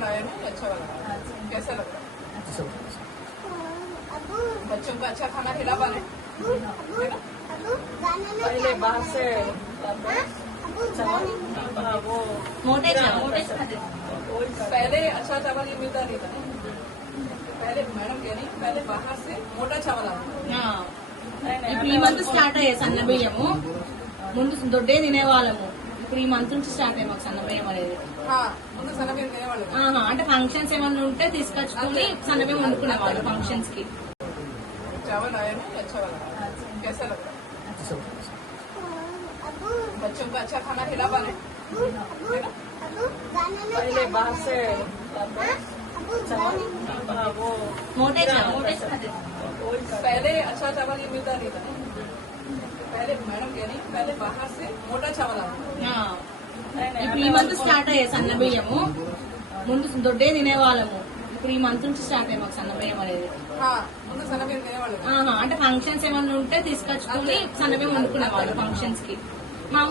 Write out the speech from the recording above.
चावल आया ना, अच्छा वाला कैसा लग रहा है? बच्चों को अच्छा खाना खिला पा रहे हैं? है ना? पहले बाहर से चावल वो मोटे खाते पहले अच्छा चावल ये मिलता नहीं था ना। पहले मैडम कह रही पहले बाहर से मोटा चावल आता ఇప్పుడు ఈ మంత్ స్టార్ట్ అయ్యాయి సన్న బియ్యము. ముందు దొడ్డే తినేవాళ్ళము. ఇప్పుడు ఈ మంత్ నుంచి స్టార్ట్ అయ్యాయి మాకు సన్న బియ్యం అనేది. ముందు సన్న బియ్యం తినేవాళ్ళు. అంటే ఫంక్షన్స్ ఏమన్నా ఉంటే తీసుకొచ్చుకొని సన్న బియ్యం వండుకునే వాళ్ళు ఫంక్షన్స్ కి. चावल आया ना, अच्छा वाला कैसा लग रहा है? बच्चों को अच्छा खाना खिला पा रहे हैं? है ना? पहले बाहर से चावल वो मोटे खाते पहले अच्छा चावल ये मिलता नहीं था ना। पहले मैडम कह रही पहले बाहर से मोटा चावल आता ఇప్పుడు ఈ మంత్ స్టార్ట్ అయ్యాయి సన్న బియ్యము. ముందు దొడ్డే తినేవాళ్ళము. ఇప్పుడు ఈ మంత్ నుంచి స్టార్ట్ అయ్యాయి మాకు సన్న బియ్యం అనేది. ముందు సన్న బియ్యం తినేవాళ్ళు. అంటే ఫంక్షన్స్ ఏమన్నా ఉంటే తీసుకొచ్చుకొని సన్న బియ్యం వండుకునే వాళ్ళు ఫంక్షన్స్ కి. మా